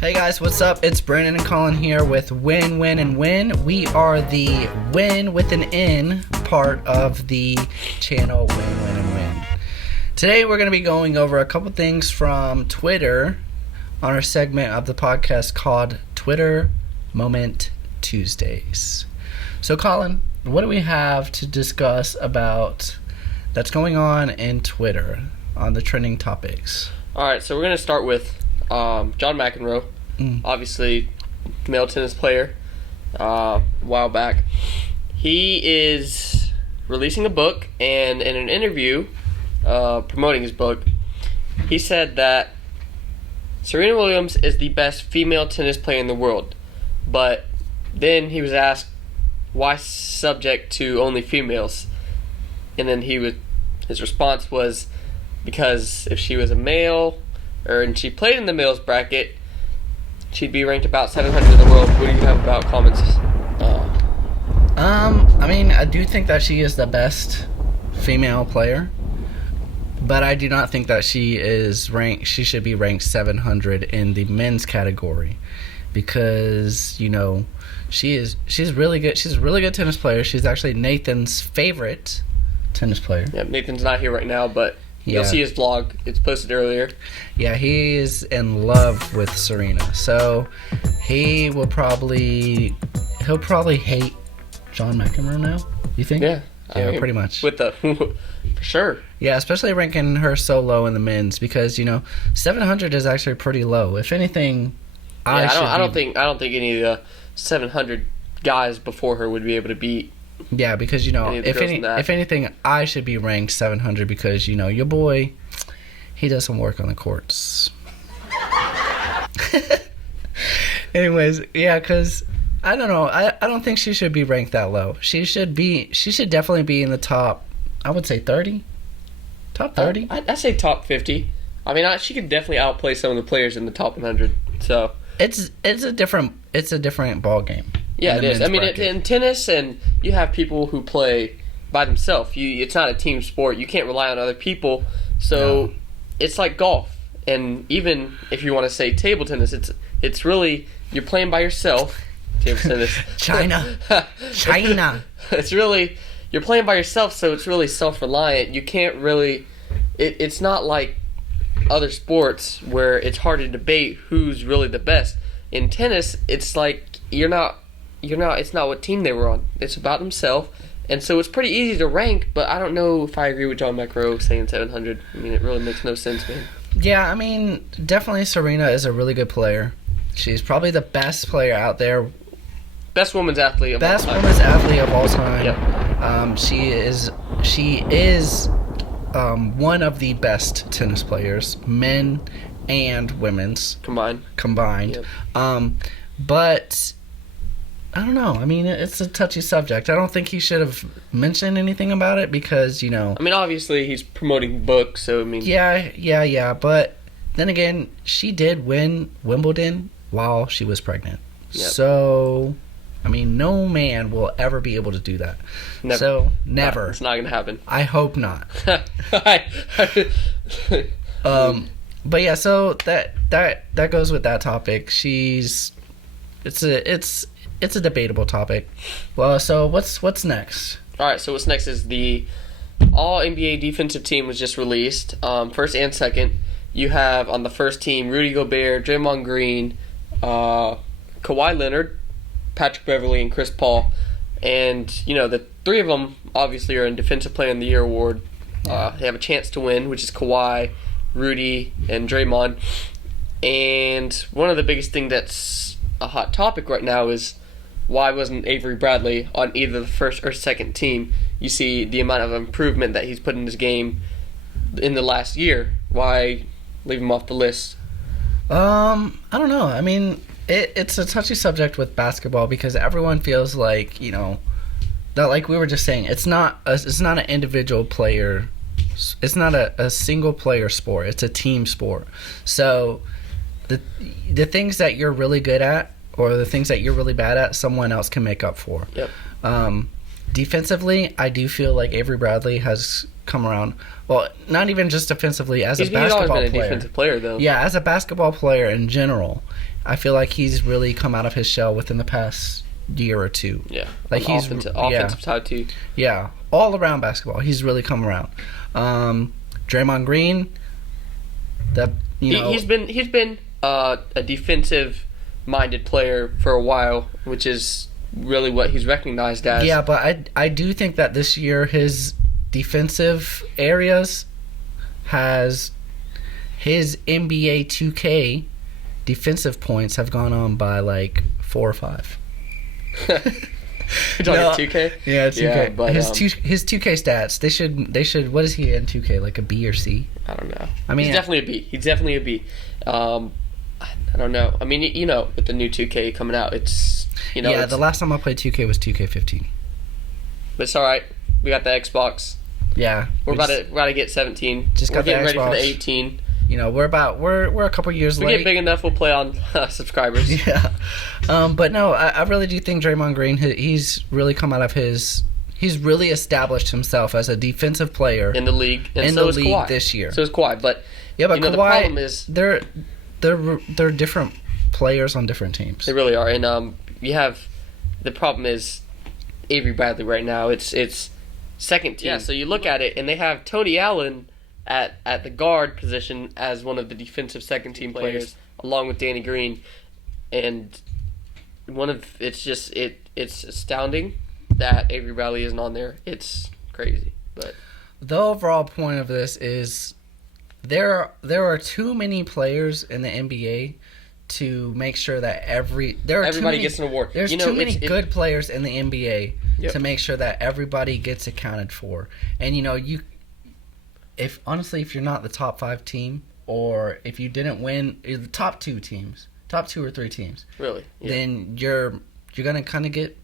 Hey guys, what's up? It's Brandon and Colin here with Win, Win, and Win. We are the Win with an N part of the channel Win, Win, and Win. Today we're going to be going over a couple things from Twitter on our segment of the podcast called Twitter Moment Tuesdays. So Colin, what do we have to discuss about that's going on in Twitter on the trending topics? Alright, so we're going to start with John McEnroe, obviously male tennis player, a while back. He is releasing a book, and in an interview promoting his book, he said that Serena Williams is the best female tennis player in the world. But then he was asked why subject to only females, and then his response was because if she was a male and she played in the males bracket, she'd be ranked about 700 in the world. What do you have about comments? I do think that she is the best female player, but I do not think that she should be ranked 700 in the men's category, because she's really good. She's a really good tennis player. She's actually Nathan's favorite tennis player. Yeah, Nathan's not here right now, but you'll see his vlog. It's posted earlier. Yeah, he is in love with Serena. So he'll probably hate John McEnroe now. You think? Yeah. Yeah, pretty much. For sure. Yeah, especially ranking her so low in the men's, because 700 is actually pretty low. If anything, I don't think any of the 700 guys before her would be able to beat. Yeah, because if anything, I should be ranked 700 because your boy, he does some work on the courts. Anyways, yeah, because I don't know, I don't think she should be ranked that low. She should definitely be in the top. I would say 30, top 30. I'd say top 50. I mean, she could definitely outplay some of the players in the top 100. So it's a different ball game. Yeah, it is. I mean, in tennis, and you have people who play by themselves. It's not a team sport. You can't rely on other people. So It's like golf, and even if you want to say table tennis, it's really you're playing by yourself. Table tennis, China. It's really you're playing by yourself, so it's really self-reliant. You can't really. It's not like other sports where it's hard to debate who's really the best. In tennis, it's like it's not what team they were on. It's about himself. And so it's pretty easy to rank, but I don't know if I agree with John McEnroe saying 700. I mean, it really makes no sense, man. Yeah, I mean, definitely Serena is a really good player. She's probably the best player out there. Best women's athlete of all time. Best women's athlete of all time. Yep. She is one of the best tennis players, men and women's. Combined. Yep. But I don't know. I mean, it's a touchy subject. I don't think he should have mentioned anything about it because, I mean, obviously he's promoting books, so I mean. Yeah. But then again, she did win Wimbledon while she was pregnant. Yep. So, I mean, no man will ever be able to do that. Never. So, never. No, it's not going to happen. I hope not. But yeah, so that goes with that topic. It's a debatable topic. Well, so what's next? All right, so what's next is the All NBA defensive team was just released. First and second, you have on the first team Rudy Gobert, Draymond Green, Kawhi Leonard, Patrick Beverly, and Chris Paul. And the three of them obviously are in Defensive Player of the Year award. They have a chance to win, which is Kawhi, Rudy, and Draymond. And one of the biggest thing that's a hot topic right now is why wasn't Avery Bradley on either the first or second team? You see the amount of improvement that he's put in his game in the last year. Why leave him off the list? I don't know. I mean, it's a touchy subject with basketball because everyone feels like, that, like we were just saying, it's not an individual player. It's not a single player sport. It's a team sport. So the things that you're really good at or the things that you're really bad at, someone else can make up for. Yep. Defensively, I do feel like Avery Bradley has come around. Well, not even just defensively, as a basketball player. He's always been a defensive player, though. Yeah, as a basketball player in general, I feel like he's really come out of his shell within the past year or two. Yeah, like he's offensive side too. Yeah, all around basketball, he's really come around. Draymond Green, he's been a defensive minded player for a while, which is really what he's recognized as. Yeah, but I do think that this year his defensive areas has his NBA 2K defensive points have gone on by like 4 or 5. You're talking 2K? Yeah, 2K. Yeah, but his 2K stats, they should. What is he in 2K? Like a B or C? I don't know. I mean, he's definitely a B. He's definitely a B. I don't know. I mean, with the new 2K coming out, it's Yeah, the last time I played 2K was 2K15. But it's all right. We got the Xbox. Yeah, we're about to get 17. Just got we're getting the ready Xbox. for the 18. We're a couple years late. We get big enough, we'll play on subscribers. Yeah, but no, I really do think Draymond Green, he's really come out of his. He's really established himself as a defensive player in the league, and in so the is league Kawhi this year. So is Kawhi, but Kawhi, the problem is they're different players on different teams. They really are, and you have the problem is Avery Bradley right now. It's second team. Yeah, so you look at it, and they have Tony Allen at the guard position as one of the defensive second team players, along with Danny Green, and it's astounding that Avery Bradley isn't on there. It's crazy, but the overall point of this is there are too many players in the NBA to make sure that everybody gets an award. There's too many good players in the NBA to make sure that everybody gets accounted for. And if you're not the top 5 team, or if you didn't win the top 2 or 3 teams, really, then you're gonna kind of get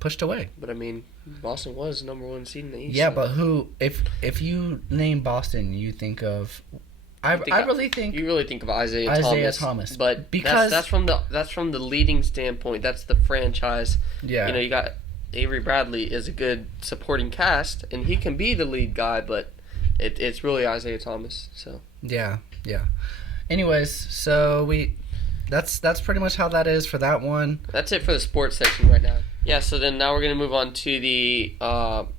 pushed away. But I mean, Boston was number 1 seed in the East. Yeah, but who? If you name Boston, you think of. I really think you really think of Isaiah Thomas, but because that's from the leading standpoint. That's the franchise. Yeah, you got Avery Bradley is a good supporting cast, and he can be the lead guy, but it's really Isaiah Thomas. So yeah. Anyways, so that's pretty much how that is for that one. That's it for the sports section right now. Yeah, so then now we're going to move on to the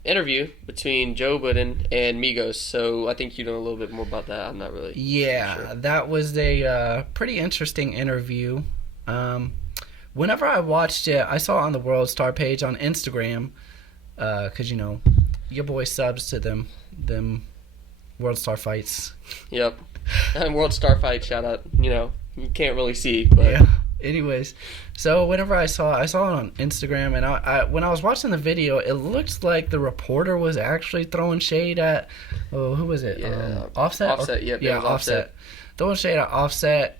interview between Joe Budden and Migos. So I think you know a little bit more about that. I'm not really sure. That was a pretty interesting interview. Whenever I watched it, I saw it on the World Star page on Instagram because, your boy subs to them World Star fights. Yep. And World Star fight, shout out. You can't really see, but... Yeah. Anyways, so whenever I saw it on Instagram, and when I was watching the video, it looked like the reporter was actually throwing shade at, who was it? Yeah. Offset? Offset. Throwing shade at Offset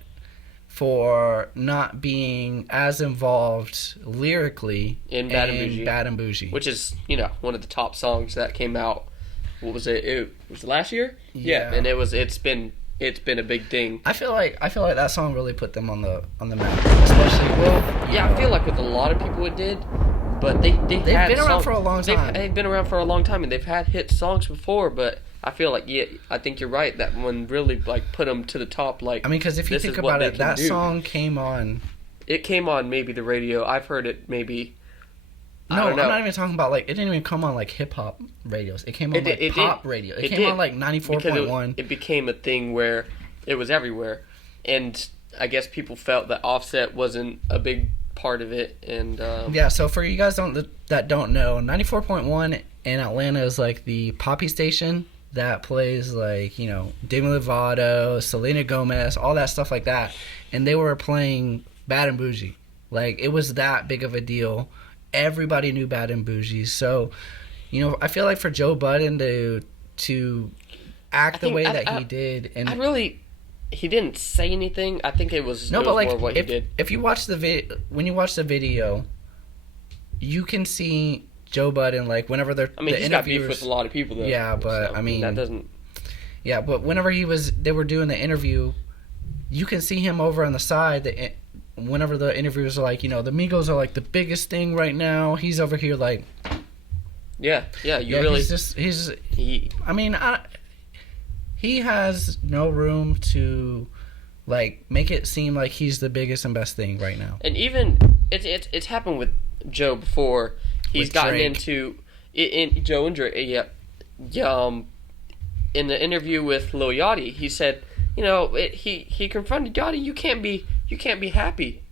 for not being as involved lyrically in Bad and Bougie. Which is, one of the top songs that came out. What was it? It was last year? Yeah. And it's been a big thing. I feel like that song really put them on the map, especially I feel like with a lot of people it did, but they've been around for a long time. They've been around for a long time, and they've had hit songs before. But I feel like I think you're right. That one really put them to the top. Because if you think about it, that song came on. It came on maybe the radio. I've heard it maybe. No, I'm not even talking about it didn't even come on hip hop radios. It came on pop radio. It came on 94.1. It became a thing where it was everywhere, and I guess people felt that Offset wasn't a big part of it. And so for you guys that don't know, 94.1 in Atlanta is the poppy station that plays Demi Lovato, Selena Gomez, all that stuff like that, and they were playing Bad and Bougie. It was that big of a deal. Everybody knew Bad and Bougie. So, I feel like for Joe Budden to act the way that he did, and he didn't say anything. I think it was more what he did. If you watch when you watch the video, you can see Joe Budden whenever they're. He's got beef with a lot of people though. Yeah, but that doesn't. Yeah, but whenever they were doing the interview, you can see him over on the side. Whenever the interviewers are the Migos are the biggest thing right now, he's over here he has no room to Like, make it seem like he's the biggest and best thing right now. And even it's happened with Joe before. He's With gotten Drake. into in Joe and Drake. In the interview with Lil Yachty, he said, he confronted Yachty. You can't be happy.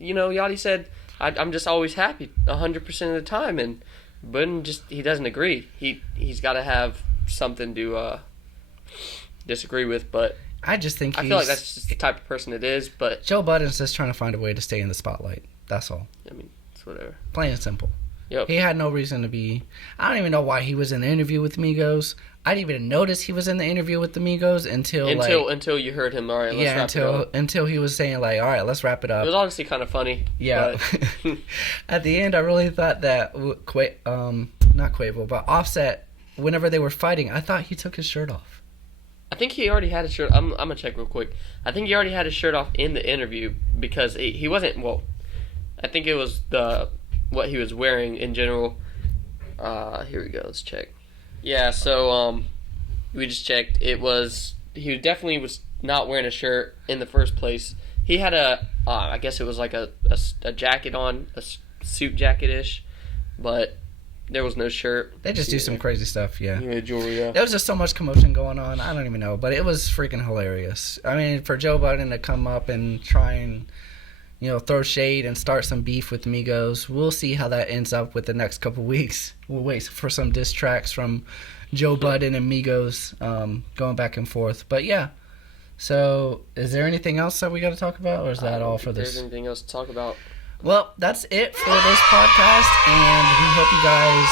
Yachty said, I'm just always happy 100% of the time, and Budden he doesn't agree. He's got to have something to disagree with, but I just think I feel like that's just the type of person it is. But Joe Budden's just trying to find a way to stay in the spotlight. That's all. I mean, it's whatever. Plain and simple. Yep. He had no reason to be. I don't even know why he was in the interview with Migos. I didn't even notice he was in the interview with the Migos until you heard him. All right, let's wrap it up. until he was saying like, all right, let's wrap it up. It was honestly kind of funny. Yeah. But At the end, I really thought that not Quavo, but Offset. Whenever they were fighting, I thought he took his shirt off. I think he already had his shirt. I'm gonna check real quick. I think he already had his shirt off in the interview because he wasn't. Well, I think it was what he was wearing in general. Here we go. Let's check. Yeah. So we just checked. He definitely was not wearing a shirt in the first place. He had I guess it was like a jacket on, a suit jacket-ish, but there was no shirt. They just do some crazy stuff, yeah. Yeah, jewelry, yeah. There was just so much commotion going on. I don't even know, but it was freaking hilarious. I mean, for Joe Budden to come up and try and, throw shade and start some beef with Migos, we'll see how that ends up with the next couple weeks. We'll wait for some diss tracks from Joe Budden and Migos going back and forth. But yeah, so is there anything else that we got to talk about, or is that all for this? There's anything else to talk about? Well, that's it for this podcast, and we hope you guys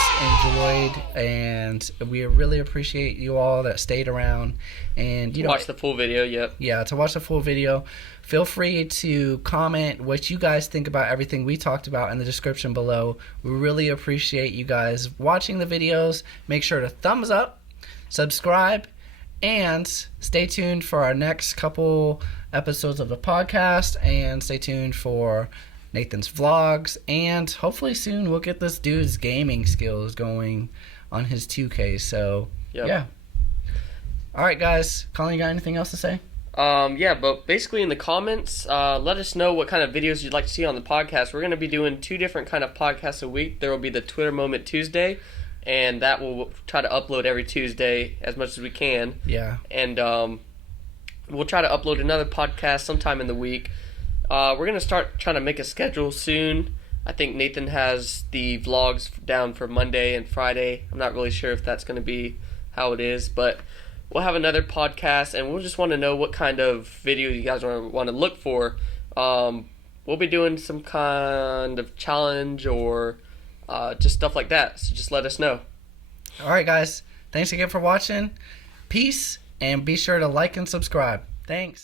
enjoyed, and we really appreciate you all that stayed around. And watch the full video, yep. Yeah, to watch the full video. Feel free to comment what you guys think about everything we talked about in the description below. We really appreciate you guys watching the videos. Make sure to thumbs up, subscribe, and stay tuned for our next couple episodes of the podcast, and stay tuned for Nathan's vlogs, and hopefully soon we'll get this dude's gaming skills going on his 2K. So, Yeah. All right, guys. Colin, you got anything else to say? Yeah, but basically in the comments, let us know what kind of videos you'd like to see on the podcast. We're going to be doing 2 different kind of podcasts a week. There will be the Twitter Moment Tuesday, and that we'll try to upload every Tuesday as much as we can. Yeah. And we'll try to upload another podcast sometime in the week. We're going to start trying to make a schedule soon. I think Nathan has the vlogs down for Monday and Friday. I'm not really sure if that's going to be how it is, but we'll have another podcast, and we'll just want to know what kind of video you guys want to look for. We'll be doing some kind of challenge or just stuff like that, so just let us know. All right, guys. Thanks again for watching. Peace, and be sure to like and subscribe. Thanks.